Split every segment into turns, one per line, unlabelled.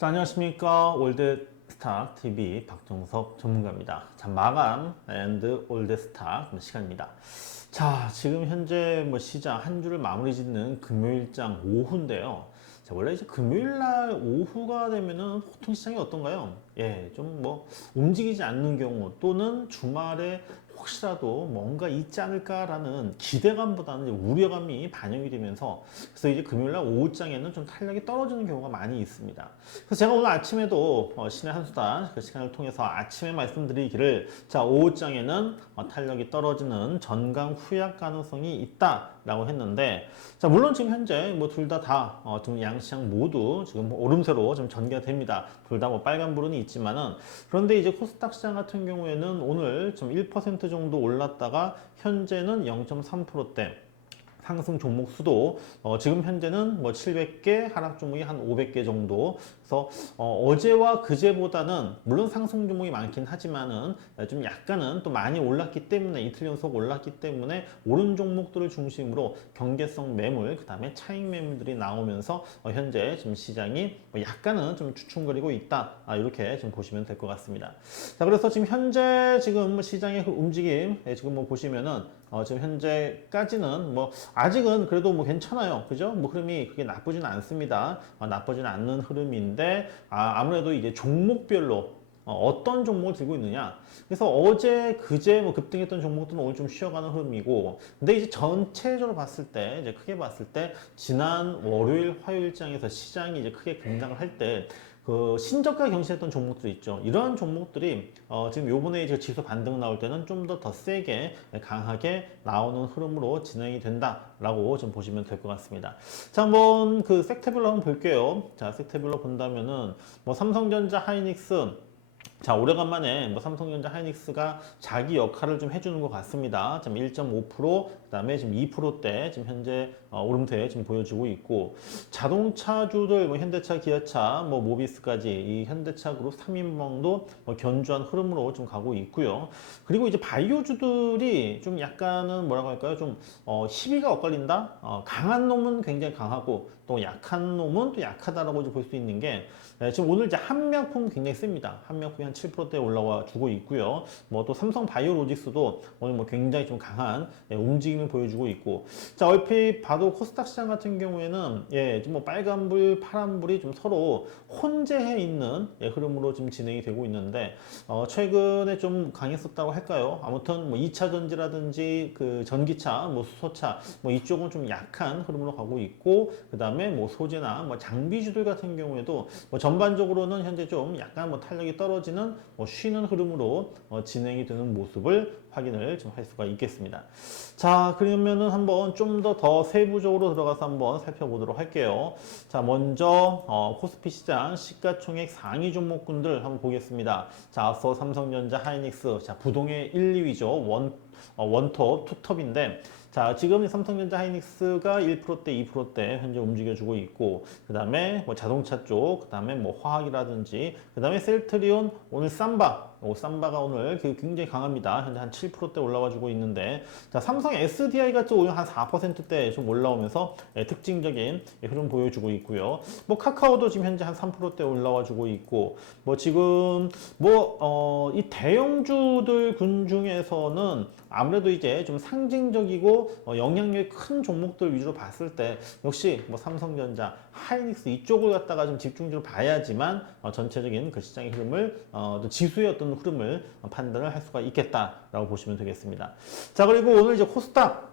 자, 안녕하십니까. 올드스탁 TV 박정석 전문가입니다. 자, 마감 앤드 올드스탁 시간입니다. 자, 지금 현재 뭐 시장 한 주를 마무리 짓는 금요일장 오후인데요. 자, 원래 이제 금요일 날 오후가 되면은 보통 시장이 어떤가요? 예, 좀 뭐 움직이지 않는 경우 또는 주말에 혹시라도 뭔가 있지 않을까라는 기대감보다는 우려감이 반영이 되면서 그래서 이제 금요일 날 오후장에는 좀 탄력이 떨어지는 경우가 많이 있습니다. 그래서 제가 오늘 아침에도 어, 신의 한수단 그 시간을 통해서 아침에 말씀드리기를 자 오후장에는 어, 탄력이 떨어지는 전강 후약 가능성이 있다 라고 했는데 자 물론 지금 현재 뭐둘다다 어, 지금 양시장 모두 지금 뭐 오름세로 좀 전개가 됩니다. 둘 다 뭐 빨간 불은 있지만은 그런데 이제 코스닥 시장 같은 경우에는 오늘 좀 1% 정도 올랐다가 현재는 0.3%대 상승 종목 수도 어, 지금 현재는 뭐 700개 하락 종목이 한 500개 정도. 그래서 어, 제와 그제보다는 물론 상승 종목이 많긴 하지만은 좀 약간은 또 많이 올랐기 때문에 이틀 연속 올랐기 때문에 오른 종목들을 중심으로 경계성 매물 그 다음에 차익 매물들이 나오면서 어, 현재 지금 시장이 뭐 약간은 좀 추춤거리고 있다. 아, 이렇게 좀 보시면 될 것 같습니다. 자 그래서 지금 현재 지금 시장의 그 움직임 예, 지금 뭐 보시면은 어, 지금 현재까지는 뭐 아직은 그래도 뭐 괜찮아요. 그죠? 뭐 흐름이 그게 나쁘진 않습니다. 어, 나쁘진 않는 흐름인데 아, 아무래도 이제 종목별로 어, 떤 종목을 들고 있느냐. 그래서 어제, 그제 뭐 급등했던 종목들은 오늘 좀 쉬어가는 흐름이고, 근데 이제 전체적으로 봤을 때, 이제 크게 봤을 때, 지난 월요일, 화요일장에서 시장이 이제 크게 급락을 할 때, 그 신저가 경신했던 종목들 있죠. 이러한 종목들이 어 지금 요번에 이제 지수 반등 나올 때는 좀더더 세게 강하게 나오는 흐름으로 진행이 된다라고 좀 보시면 될 것 같습니다. 자, 한번 그 섹터별로 한번 볼게요. 자, 섹터별로 본다면은 뭐 삼성전자, 하이닉스 자, 오래간만에 뭐 삼성전자 하이닉스가 자기 역할을 좀 해주는 것 같습니다. 지금 1.5%, 그 다음에 지금 2%대 지금 현재 어, 오름세 지금 보여주고 있고, 자동차주들, 뭐 현대차, 기아차, 뭐 모비스까지 이 현대차 그룹 3인방도 뭐 견주한 흐름으로 좀 가고 있고요. 그리고 이제 바이오주들이 좀 약간은 뭐라고 할까요? 좀 어, 시비가 엇갈린다? 어, 강한 놈은 굉장히 강하고, 또 약한 놈은 또 약하다라고 볼 수 있는 게, 네, 지금 오늘 이제 한명품 굉장히 셉니다. 한명품이 한 7%대 올라와 주고 있고요. 뭐 또 삼성 바이오로직스도 오늘 뭐 굉장히 좀 강한 예, 움직임을 보여주고 있고. 자, 얼핏 봐도 코스닥 시장 같은 경우에는 예, 좀뭐 빨간불, 파란불이 좀 서로 혼재해 있는 예, 흐름으로 지금 진행이 되고 있는데, 어, 최근에 좀 강했었다고 할까요? 아무튼 뭐 2차 전지라든지 그 전기차, 뭐 수소차, 뭐 이쪽은 좀 약한 흐름으로 가고 있고, 그 다음에 뭐 소재나 뭐 장비주들 같은 경우에도 뭐 전반적으로는 현재 좀 약간 뭐 탄력이 떨어지는 뭐 쉬는 흐름으로 어, 진행이 되는 모습을 확인을 좀 할 수가 있겠습니다. 자, 그러면은 한번 좀 더 더 세부적으로 들어가서 한번 살펴보도록 할게요. 자, 먼저 어, 코스피 시장 시가총액 상위 종목군들 한번 보겠습니다. 자, 앞서 삼성전자, 하이닉스, 자, 부동의 1, 2위죠. 원, 어, 원톱, 투톱인데 자, 지금 삼성전자 하이닉스가 1%대, 2%대 현재 움직여주고 있고, 그 다음에 뭐 자동차 쪽, 그 다음에 뭐 화학이라든지, 그 다음에 셀트리온, 오늘 오, 삼바가 오늘 그 굉장히 강합니다. 현재 한 7%대 올라와주고 있는데, 자, 삼성 SDI가 또 오늘 한 4%대 좀 올라오면서 예, 특징적인 흐름 보여주고 있고요. 뭐 카카오도 지금 현재 한 3%대 올라와주고 있고, 뭐 지금 뭐, 어, 이 대형주들 군 중에서는 아무래도 이제 좀 상징적이고 어, 영향력이 큰 종목들 위주로 봤을 때 역시 뭐 삼성전자, 하이닉스 이쪽을 갖다가 좀 집중적으로 봐야지만 어, 전체적인 그 시장의 흐름을 어, 또 지수의 어떤 흐름을 판단을 할 수가 있겠다라고 보시면 되겠습니다. 자 그리고 오늘 이제 코스닥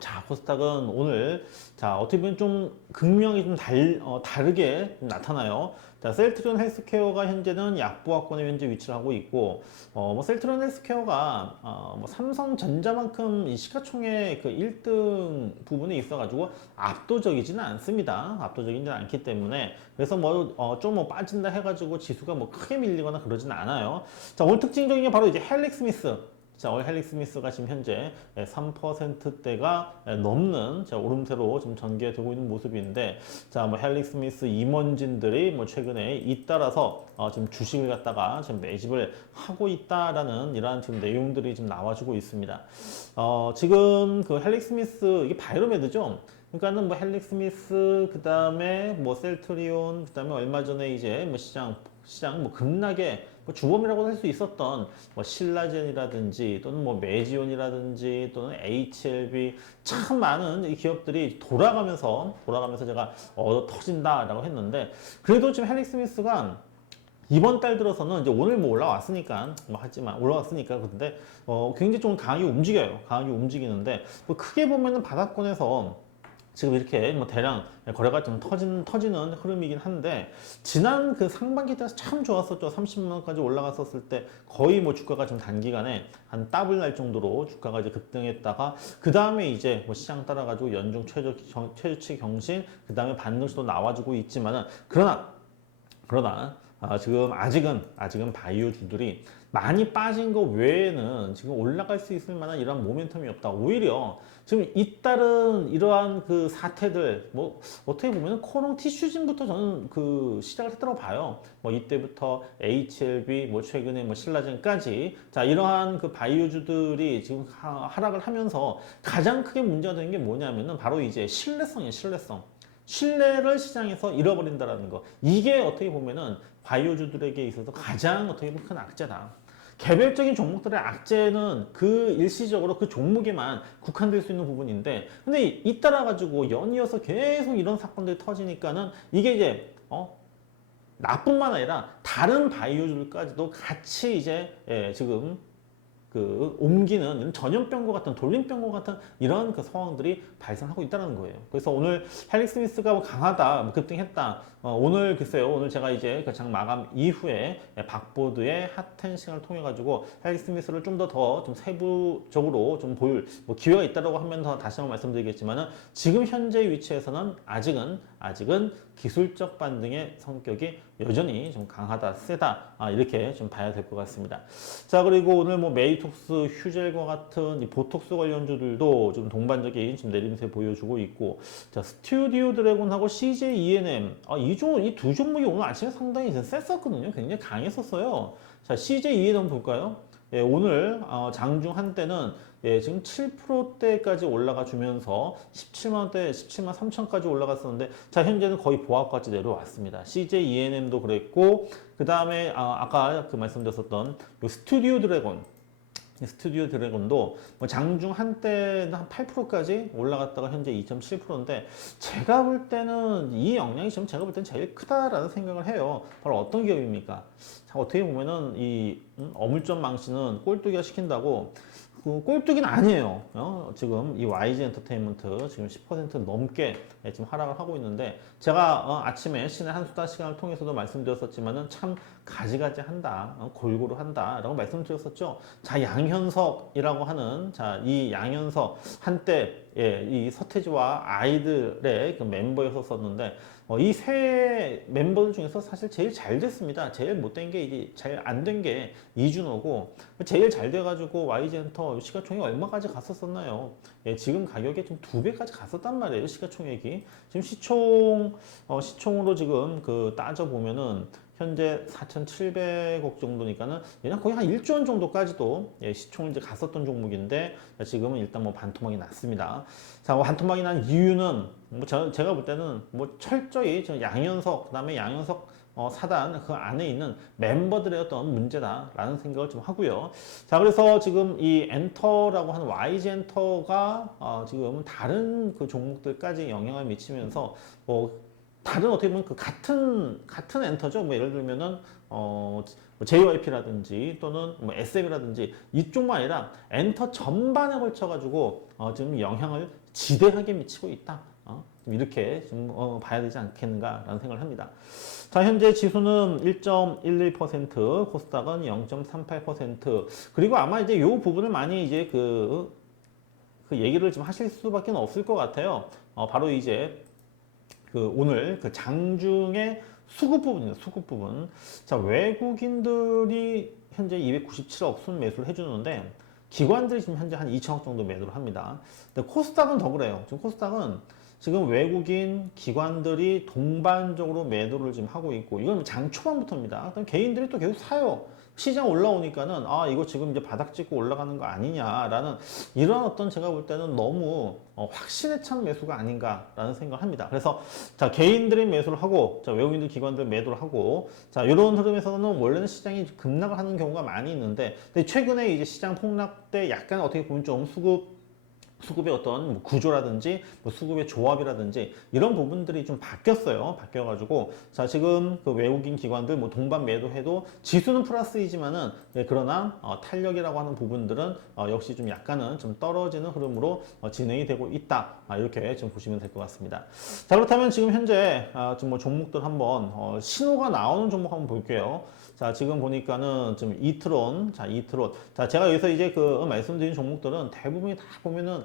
자, 코스닥은 오늘 자 어떻게 보면 좀 극명히 좀 달, 어, 다르게 좀 나타나요. 자, 셀트리온 헬스케어가 현재는 약보합권에 현재 위치를 하고 있고, 어, 뭐 셀트리온 헬스케어가 어, 뭐 삼성전자만큼 이 시가총액 그 1등 부분에 있어가지고 압도적이지는 않습니다. 압도적이지 않기 때문에 그래서 뭐 좀뭐 어, 뭐 빠진다 해가지고 지수가 뭐 크게 밀리거나 그러진 않아요. 자, 오늘 특징적인 게 바로 이제 헬릭 스미스. 자, 올 헬릭 스미스가 지금 현재 3%대가 넘는 자, 오름세로 지금 전개되고 있는 모습인데, 자, 뭐 헬릭 스미스 임원진들이 뭐 최근에 잇따라서 어, 지금 주식을 갖다가 지금 매집을 하고 있다라는 이러한 지금 내용들이 지금 나와주고 있습니다. 어, 지금 그 헬릭 스미스 이게 바이로메드죠. 그러니까는 뭐 헬릭 스미스 그다음에 뭐 셀트리온 그다음에 얼마 전에 이제 뭐 시장 시장 뭐 급락에 뭐 주범이라고 할수 있었던 뭐 신라젠이라든지 또는 뭐 메지온이라든지 또는 HLB 참 많은 이 기업들이 돌아가면서 돌아가면서 제가 어 터진다라고 했는데 그래도 지금 헬릭 스미스가 이번 달 들어서는 이제 오늘 뭐 올라왔으니까 뭐 하지만 올라왔으니까 근데 어 굉장히 좀 강하게 움직여요. 강하게 움직이는데 뭐 크게 보면은 바닥권에서 지금 이렇게 뭐 대량 거래가 좀 터지는 터지는 흐름이긴 한데 지난 그 상반기 때참 좋았었죠. 30만 원까지 올라갔었을 때 거의 뭐 주가가 좀 단기간에 한 더블 날 정도로 주가가 이제 급등했다가 그 다음에 이제 뭐 시장 따라 가지고 연중 최저 경- 최저치 경신 그 다음에 반등시도 나와주고 있지만은 그러나 그러나 아, 지금 아직은 아직은 바이오주들이 많이 빠진 거 외에는 지금 올라갈 수 있을 만한 이런 모멘텀이 없다. 오히려 지금 잇따른 이러한 그 사태들 뭐 어떻게 보면 코롱 티슈진부터 저는 그 시작을 했다고 봐요. 뭐 이때부터 HLB 뭐 최근에 뭐 신라젠까지 자 이러한 그 바이오주들이 지금 하- 하락을 하면서 가장 크게 문제가 되는 게 뭐냐면은 바로 이제 신뢰성이에요. 신뢰성. 신뢰를 시장에서 잃어버린다라는 거. 이게 어떻게 보면은 바이오주들에게 있어서 가장 어떻게 보면 큰 악재다. 개별적인 종목들의 악재는 그 일시적으로 그 종목에만 국한될 수 있는 부분인데, 근데 이 따라 가지고 연이어서 계속 이런 사건들이 터지니까는 이게 이제 어 나뿐만 아니라 다른 바이오주들까지도 같이 이제 예, 지금 그 옮기는 전염병과 같은 돌림병과 같은 이런 그 상황들이 발생하고 있다는 거예요. 그래서 오늘 헬릭 스미스가 뭐 강하다, 뭐 급등했다. 어, 오늘 글쎄요, 오늘 제가 이제 그 장 마감 이후에 박보드의 핫텐싱을 통해 가지고 헬릭 스미스를 좀 더 더 좀 세부적으로 좀볼뭐 기회가 있다라고 하면 더 다시 한번 말씀드리겠지만은 지금 현재 위치에서는 아직은 아직은 기술적 반등의 성격이 여전히 좀 강하다, 세다 아, 이렇게 좀 봐야 될 것 같습니다. 자 그리고 오늘 뭐 메이톡스, 휴젤과 같은 이 보톡스 관련주들도 좀 동반적인 지금 내림세 보여주고 있고 자 스튜디오 드래곤하고 CJ ENM 아, 이종이 두 종목이 오늘 아침에 상당히 셌었거든요. 굉장히 강했었어요. 자 CJ ENM 볼까요? 예, 오늘 어, 장중 한때는 예, 지금 7%대까지 올라가 주면서 17만 원대, 17만 3천까지 올라갔었는데 자 현재는 거의 보합까지 내려왔습니다. CJ ENM도 그랬고 그 다음에 아, 아까 그 말씀드렸었던 요 스튜디오 드래곤 이 스튜디오 드래곤도 뭐 장중 한때는 한 8%까지 올라갔다가 현재 2.7%인데 제가 볼 때는 이 영향이 지금 제가 볼 때는 제일 크다라는 생각을 해요. 바로 어떤 기업입니까? 자, 어떻게 보면은 이 음, 어물점 망신은 꼴뚜기가 시킨다고 그 꼴뚜기는 아니에요. 어, 지금 이 YG 엔터테인먼트 지금 10% 넘게 예, 지금 하락을 하고 있는데 제가 어, 아침에 신의 한수다 시간을 통해서도 말씀드렸었지만은 참 가지가지 한다, 어, 골고루 한다라고 말씀드렸었죠. 자 양현석이라고 하는 자 이 양현석 한때 예, 이 서태지와 아이들의 그 멤버였었는데 어, 이세 멤버들 중에서 사실 제일 잘 됐습니다. 제일 못된 게 이제 제일 안 된 게 이준호고 제일 잘 돼가지고 YG엔터 시가총액 얼마까지 갔었었나요? 예, 지금 가격이 좀두 배까지 갔었단 말이에요. 시가총액이 지금 시총 어, 시총으로 지금 그 따져 보면은 현재 4,700억 정도니까는 그냥 거의 한 1조 원 정도까지도 예, 시총을 이제 갔었던 종목인데 지금은 일단 뭐 반토막이 났습니다. 자, 뭐 반토막이 난 이유는 뭐 저, 제가 볼 때는 뭐 철저히 저 양현석 그다음에 양현석 어, 사단 그 안에 있는 멤버들의 어떤 문제다라는 생각을 좀 하고요. 자, 그래서 지금 이 엔터라고 하는 YG 엔터가 어, 지금 다른 그 종목들까지 영향을 미치면서 뭐 다른 어떻게 보면 그 같은 같은 엔터죠. 뭐 예를 들면은 어 JYP라든지 또는 뭐 SM이라든지 이쪽만 아니라 엔터 전반에 걸쳐 가지고 어 지금 영향을 지대하게 미치고 있다. 어좀 이렇게 좀 어, 봐야 되지 않겠는가라는 생각을 합니다. 자, 현재 지수는 1.11%, 코스닥은 0.38%. 그리고 아마 이제 요 부분을 많이 이제 그, 그 얘기를 좀 하실 수밖에 없을 것 같아요. 어, 바로 이제 그 오늘 그 장중의 수급 부분이에요. 수급 부분. 자, 외국인들이 현재 297억 순 매수를 해주는데 기관들이 지금 현재 한 2천억 정도 매도를 합니다. 근데 코스닥은 더 그래요. 지금 코스닥은 지금 외국인 기관들이 동반적으로 매도를 지금 하고 있고 이건 장 초반부터입니다. 개인들이 또 계속 사요. 시장 올라오니까는 아 이거 지금 이제 바닥 찍고 올라가는 거 아니냐라는 이런 어떤 제가 볼 때는 너무 어, 확신에 찬 매수가 아닌가라는 생각을 합니다. 그래서 자 개인들이 매수를 하고 자 외국인들 기관들 매도를 하고 자 이런 흐름에서는 원래는 시장이 급락을 하는 경우가 많이 있는데 근데 최근에 이제 시장 폭락 때 약간 어떻게 보면 좀 수급 수급의 어떤 뭐 구조라든지 뭐 수급의 조합이라든지 이런 부분들이 좀 바뀌었어요. 바뀌어가지고 자 지금 그 외국인 기관들 뭐 동반 매도해도 지수는 플러스이지만은 네, 그러나 어, 탄력이라고 하는 부분들은 어, 역시 좀 약간은 좀 떨어지는 흐름으로 어, 진행이 되고 있다. 아, 이렇게 좀 보시면 될 것 같습니다. 자 그렇다면 지금 현재 아, 좀뭐 종목들 한번 어, 신호가 나오는 종목 한번 볼게요. 자, 지금 보니까는 좀 이트론, 자, 이트론. 자, 제가 여기서 이제 그 말씀드린 종목들은 대부분이 다 보면은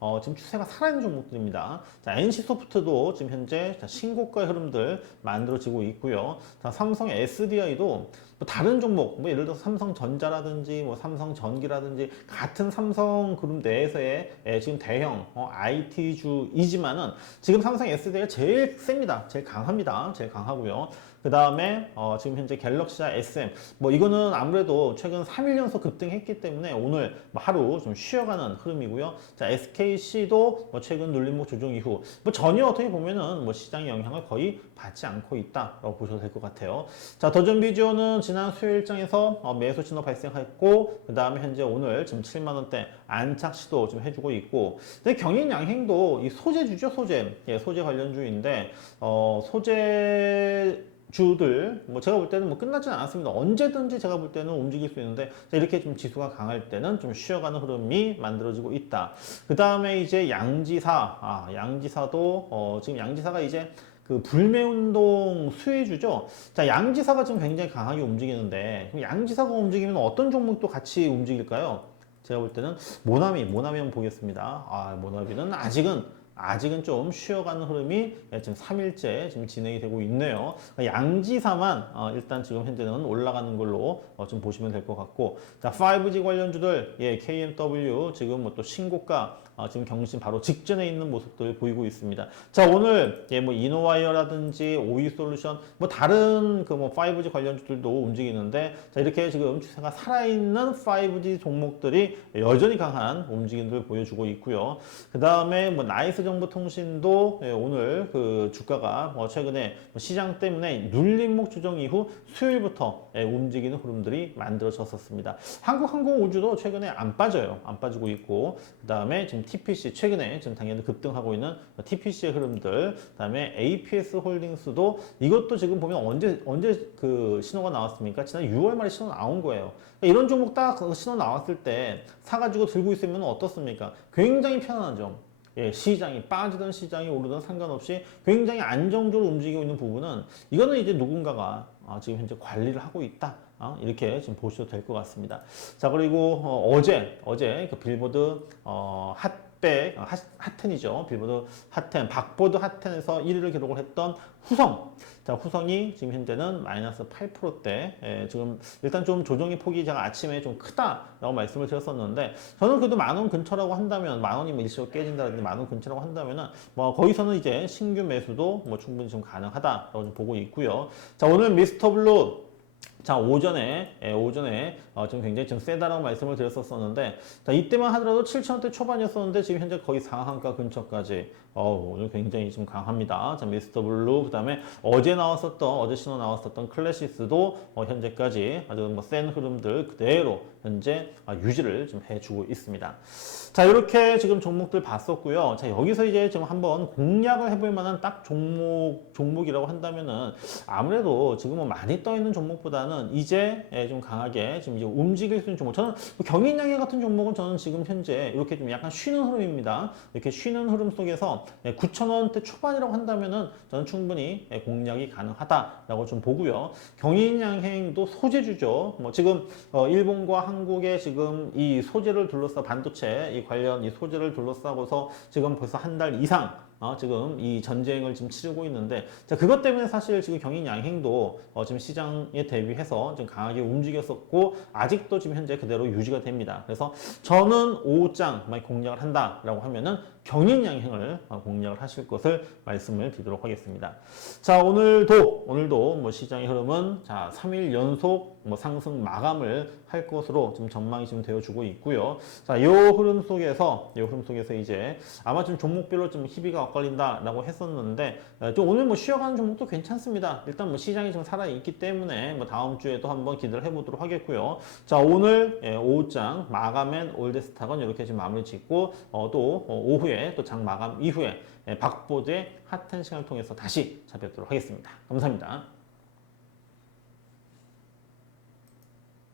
어, 지금 추세가 살아있는 종목들입니다. 자, NC소프트도 지금 현재 자, 신고가 흐름들 만들어지고 있고요. 자, 삼성 SDI도 뭐 다른 종목, 뭐 예를 들어서 삼성전자라든지 뭐 삼성전기라든지 같은 삼성 그룹 내에서의 예, 지금 대형 어, IT주이지만은 지금 삼성 SDI가 제일 셉니다. 제일 강합니다. 제일 강하고요. 그 다음에 어, 지금 현재 갤럭시와 SM 뭐 이거는 아무래도 최근 3일 연속 급등했기 때문에 오늘 뭐 하루 좀 쉬어가는 흐름이고요. 자 SKC도 뭐 최근 눌림목 조정 이후 뭐 전혀 어떻게 보면은 뭐 시장의 영향을 거의 받지 않고 있다라고 보셔도 될 것 같아요. 자 더전 비디오는 지난 수요일장에서 어, 매수 신호 발생했고 그 다음에 현재 오늘 지금 7만 원대 안착 시도 좀 해주고 있고 근데 경인 양행도 이 소재주죠 소재 예, 소재 관련 주인데 어, 소재 주들 뭐 제가 볼 때는 뭐 끝나진 않았습니다. 언제든지 제가 볼 때는 움직일 수 있는데 자, 이렇게 좀 지수가 강할 때는 좀 쉬어가는 흐름이 만들어지고 있다. 그 다음에 이제 양지사 아 양지사도 어, 지금 양지사가 이제 그 불매운동 수혜주죠. 자 양지사가 지금 굉장히 강하게 움직이는데 그럼 양지사가 움직이면 어떤 종목도 같이 움직일까요? 제가 볼 때는 모나미 모나미 한번 보겠습니다. 아 모나미는 아직은 아직은 좀 쉬어가는 흐름이 지금 3일째 지금 진행이 되고 있네요. 그러니까 양지사만 어, 일단 지금 현재는 올라가는 걸로 어, 좀 보시면 될 것 같고, 자 5G 관련주들, 예 KMW 지금 뭐 또 신고가 어, 지금 경신 바로 직전에 있는 모습들 보이고 있습니다. 자 오늘 예 뭐 이노와이어라든지 오이솔루션 뭐 다른 그 뭐 5G 관련주들도 움직이는데 자 이렇게 지금 추세가 살아있는 5G 종목들이 여전히 강한 움직임들 보여주고 있고요. 그 다음에 뭐 나이스 정보통신도 예, 오늘 그 주가가 뭐 최근에 뭐 시장 때문에 눌림목 조정 이후 수요일부터 예, 움직이는 흐름들이 만들어졌었습니다. 한국항공우주도 최근에 안 빠져요. 안 빠지고 있고 그 다음에 지금 TPC 최근에 지금 당연히 급등하고 있는 TPC의 흐름들 그 다음에 APS 홀딩스도 이것도 지금 보면 언제 언제 그 신호가 나왔습니까? 지난 6월 말에 신호 나온 거예요. 그러니까 이런 종목 딱그 신호 나왔을 때 사가지고 들고 있으면 어떻습니까? 굉장히 편안하죠. 예, 시장이 빠지든 시장이 오르든 상관없이 굉장히 안정적으로 움직이고 있는 부분은 이거는 이제 누군가가 아, 지금 현재 관리를 하고 있다. 아, 이렇게 지금 보셔도 될 것 같습니다. 자 그리고 어, 제 어제 그 빌보드 어, 핫백 어, 핫, 핫텐이죠. 빌보드 핫텐 박보드 핫텐에서 1위를 기록을 했던 후성. 자 후성이 지금 현재는 마이너스 8%대 예, 지금 일단 좀 조정의 폭이 제가 아침에 좀 크다라고 말씀을 드렸었는데 저는 그래도 만원 근처라고 한다면 만 원이 뭐 일시적으로 깨진다든지 만원 근처라고 한다면은 뭐 거기서는 이제 신규 매수도 뭐 충분히 좀 가능하다라고 좀 보고 있고요. 자 오늘 미스터 블루 자 오전에 예, 오전에 어, 좀 굉장히 좀 세다라고 말씀을 드렸었었는데 자 이때만 하더라도 7천원대 초반이었었는데 지금 현재 거의 상한가 근처까지 어, 오늘 굉장히 좀 강합니다. 자 미스터 블루 그 다음에 어제 나왔었던 어제 신호 나왔었던 클래시스도 어, 현재까지 아주 뭐 센 흐름들 그대로 현재 아, 유지를 좀 해주고 있습니다. 자 이렇게 지금 종목들 봤었고요. 자 여기서 이제 좀 한번 공략을 해볼 만한 딱 종목 종목이라고 한다면은 아무래도 지금 뭐 많이 떠 있는 종목보다는 이제 예, 좀 강하게 지금 이제 움직일 수 있는 종목. 저는 뭐 경인양해 같은 종목은 저는 지금 현재 이렇게 좀 약간 쉬는 흐름입니다. 이렇게 쉬는 흐름 속에서 9,000원대 초반이라고 한다면은 저는 충분히 예, 공략이 가능하다라고 좀 보고요. 경인양행도 소재주죠. 뭐 지금 어, 일본과 한국의 지금 이 소재를 둘러싸 반도체 이 관련 이 소재를 둘러싸고서 지금 벌써 한 달 이상 어, 지금 이 전쟁을 지금 치르고 있는데, 자, 그것 때문에 사실 지금 경인 양행도 어, 지금 시장에 대비해서 좀 강하게 움직였었고, 아직도 지금 현재 그대로 유지가 됩니다. 그래서 저는 5장 만약 공략을 한다라고 하면은 견인 양행을 어, 공략을 하실 것을 말씀을 드리도록 하겠습니다. 자, 오늘도 오늘도 뭐 시장의 흐름은 자, 3일 연속 뭐 상승 마감을 할 것으로 좀 전망이 좀 되어주고 있고요. 자, 요 흐름 속에서 요 흐름 속에서 이제 아마 좀 종목별로 좀 희비가 엇갈린다라고 했었는데 어, 좀 오늘 뭐 쉬어가는 종목도 괜찮습니다. 일단 뭐 시장이 좀 살아 있기 때문에 뭐 다음 주에도 한번 기대를 해보도록 하겠고요. 자, 오늘 예, 오후장 마감엔 올드스탁은 이렇게 지금 마무리 짓고 어, 또 어, 오후에 또 장 마감 이후에 예, 박보재 핫한 시간을 통해서 다시 찾아뵙도록 하겠습니다. 감사합니다.